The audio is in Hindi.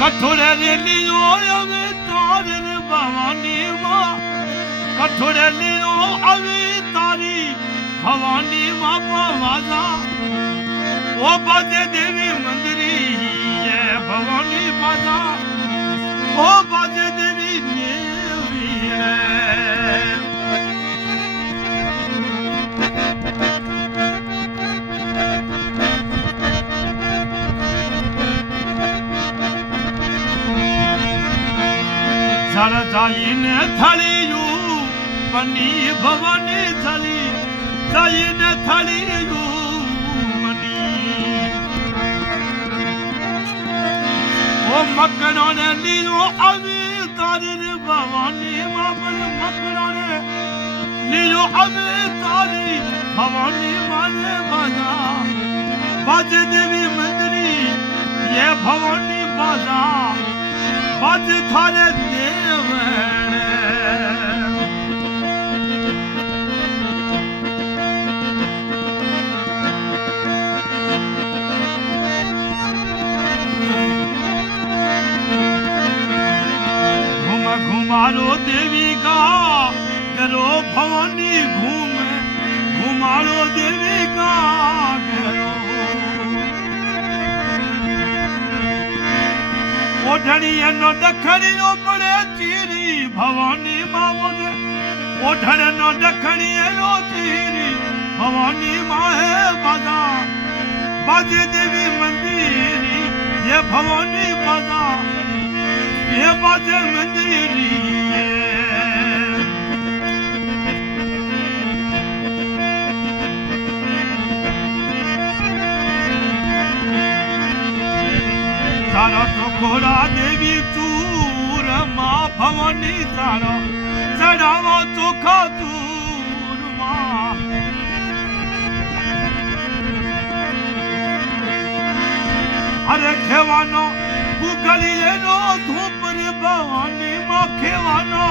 कठोरे लियो अवतार भवानी माँ, कठोरे लियो अवतारी भवानी माँ पवाजा। ओ बाजे देवी मंदिरी ये भवानी बाजा, ओ बाजे देवी देवी जड़ जाइन थड़ियू बनी भवानी थली, जाइन थड़ियू बनी। ओ मकड़ों ने लियो अवतार भवानी मामल, मकड़ों ने लियो अवतार भवानी माने बाजा। बाजे देवी मंदिरी ये भवानी बाजा, बाज थारे देवने। घूम घुमारो देवी का करो भवानी घूम, घुमारो देवी का करो। ओढ़नी नो दखनी नो पड़े चीरी भवानी माँ बोले, ओढ़न नो दखनी नो चीरी भवानी माँ है बाजा। बाजे देवी मंदिरी ये भवानी बाजा, ये बाजे मंदिरी तारा तो घोड़ा देवी तूर माँ भवानी तारा चढ़ावा चोखा तूर माँ। अरे खेवानो गुगली नो धूप रे भवानी माँ, खेवानो